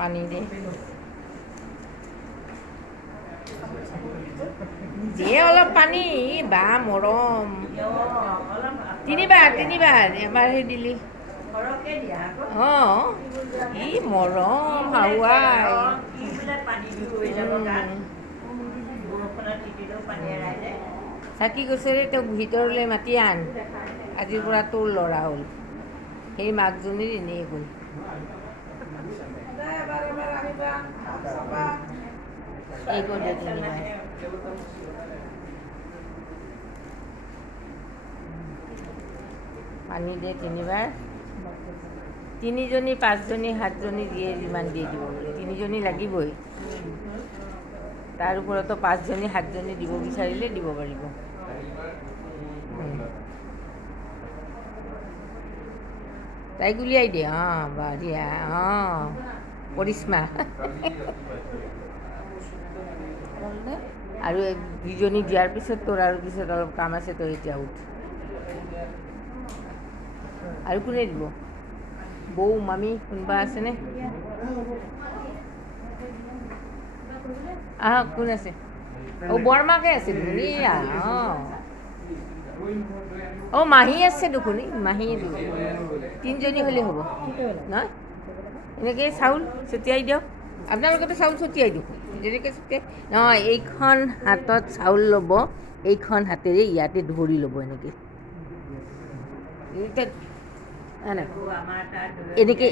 পানী দে দিয়ে অলপ পানী বা মৰম তিনিবাৰ এবাৰ সেই দিলি অঁ ই মৰম হাৱাই চাকি গছেৰে তেওঁক ভিতৰলৈ মাতি আন আজিৰ পৰা তোৰ ল'ৰা হ'ল সেই মাকজনীৰ এনেই গ'ল এই কৰি দে তিনিবাৰ পানী দে তিনিবাৰ 3জনী 5জনী 7জনী দিয়ে যিমান দি দিব বোলে 3জনী লাগিবই তাৰ ওপৰতো 5জনী 7জনী দিব বিচাৰিলে দিব পাৰিব তাইক উলিয়াই দিয়ে অঁ বঢ়িয়া অঁ কৰিশ্মা আৰু 2জনী দিয়াৰ পিছত তোৰ আৰু পিছত অলপ কাম আছে তই এতিয়া উঠ আৰু কোনে দিব বৌ মামী কোনোবা আছেনে আহক কোন আছে অঁ বৰমাকে আছে দেখোন অঁ মাহী আছে দেখোন মাহী 3জনী হ'লে হ'ব নহয় এনেকৈ চাউল ছটিয়াই দিয়ক আপোনালোকেতো চাউল ছটিয়াই দিয়ক যেনেকৈ ছটিয়াই নহয় এইখন হাতত চাউল ল'ব এইখন হাতেৰে ইয়াতে ধৰি ল'ব এনেকৈ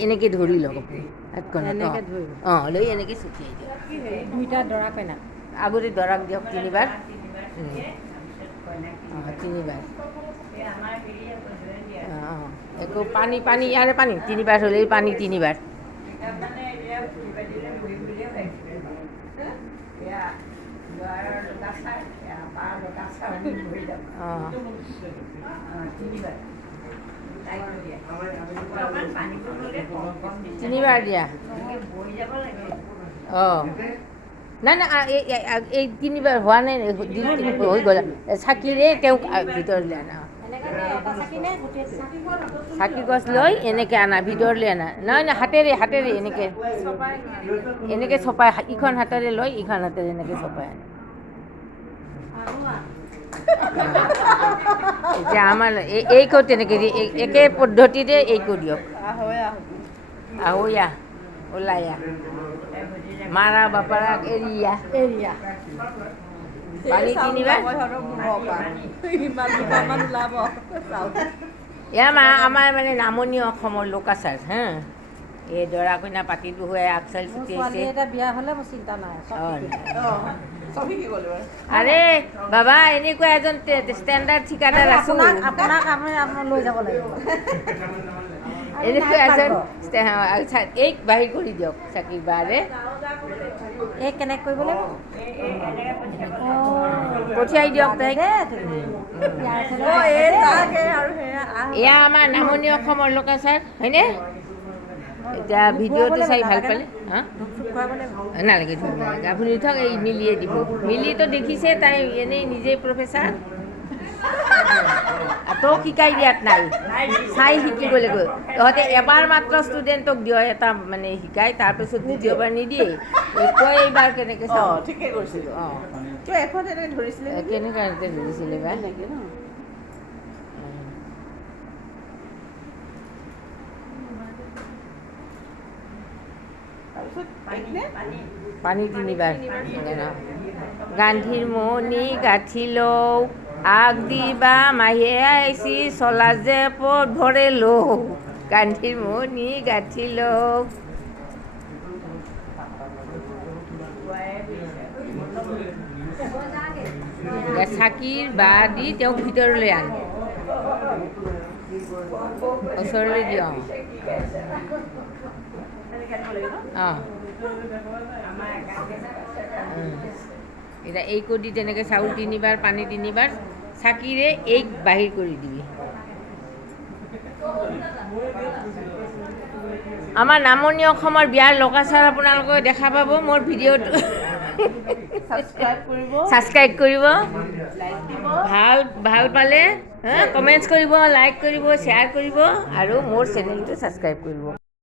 এনেকৈ ধৰি লওক হাতখনত অঁ লৈ এনেকৈ ছটিয়াই দিয়ক দুইটা দৰা কইনা আগতে দৰাক দিয়ক তিনিবাৰ অঁ তিনিবাৰ অঁ একো পানী ইয়াৰে পানী তিনিবাৰ হ'লে পানী তিনিবাৰ অঁ তিনিবাৰ দিয়া অঁ নাই এই তিনিবাৰ হোৱা নাই হৈ গ'ল চাকিৰে তেওঁক ভিতৰলৈ আনা চাকি গছ লৈ এনেকৈ আনা ভিতৰলৈ আনা নহয় হাতেৰে এনেকৈ চপাই ইখন হাতেৰে লৈ ইখন হাতেৰে এনেকৈ চপাই আনা এতিয়া আমাৰ এইকো তেনেকৈ একে পদ্ধতিৰে এইকো দিয়ক আহোয়া ওলায়া মাৰা বাপাৰাক এৰিয়া পানী তিনিবাৰ এয়া আমাৰ মানে নামনি অসমৰ লোকাচাৰ হা এই দৰা কইনা পাতি বহুৱাই আগচাল ছুটিয়াইছে বিয়া হ'লে মোৰ চিন্তা নাই আৰে বাবা এনেকুৱা এজন ষ্টেণ্ডাৰ্ড ঠিকাদাৰ আছো আপোনাক লৈ যাব লাগিব এনেকুৱা এজন এই বাহিৰ কৰি দিয়ক চাকিৰ বাৰে এই কেনেকৈ কৰিব লাগিব পঠিয়াই দিয়ক তাইক এয়া আমাৰ নামনি অসমৰ লোকাচাৰ হয়নে এতিয়া ভিডিঅ'টো চাই ভাল পালে হা নালাগে ধুব নালাগে আপুনি উঠক এই মিলিয়ে দিব মিলিয়েতো দেখিছে তাই এনেই নিজেই প্ৰফেচাৰ তোক শিকাই দিয়াত নাই চাই শিকিবলৈ গৈ তহঁতে এবাৰ মাত্ৰ ষ্টুডেণ্টক দিয় এটা মানে শিকাই তাৰপিছত দ্বিতীয়বাৰ নিদিয়ে তই এইবাৰ কেনেকৈ চাওঁ ঠিকে কৰিছিলোঁ অঁ কেনেকৈ ধৰিছিলে বা পানী তিনিবাৰ গান্ধীৰ মণি গাঁঠি লওঁ আগ দিবা মাহীয়ে আহিছি চলা যে পথ ভৰে লওঁ গান্ধীৰ মণি গাঁঠি লওঁ চাকিৰ বা দি তেওঁক ভিতৰলৈ আন ওচৰলৈ দিওঁ অঁ এতিয়া এই কৰি তেনেকৈ চাউল তিনিবাৰ পানী তিনিবাৰ চাকিৰে এই বাহিৰ কৰি দিবি আমাৰ নামনি অসমৰ বিয়াৰ লোকাচাৰ আপোনালোকে দেখা পাব মোৰ ভিডিঅ'টো ছাবস্ক্ৰাইব কৰিব ভাল পালে কমেণ্টছ কৰিব লাইক কৰিব শ্বেয়াৰ কৰিব আৰু মোৰ চেনেলটো ছাবস্ক্ৰাইব কৰিব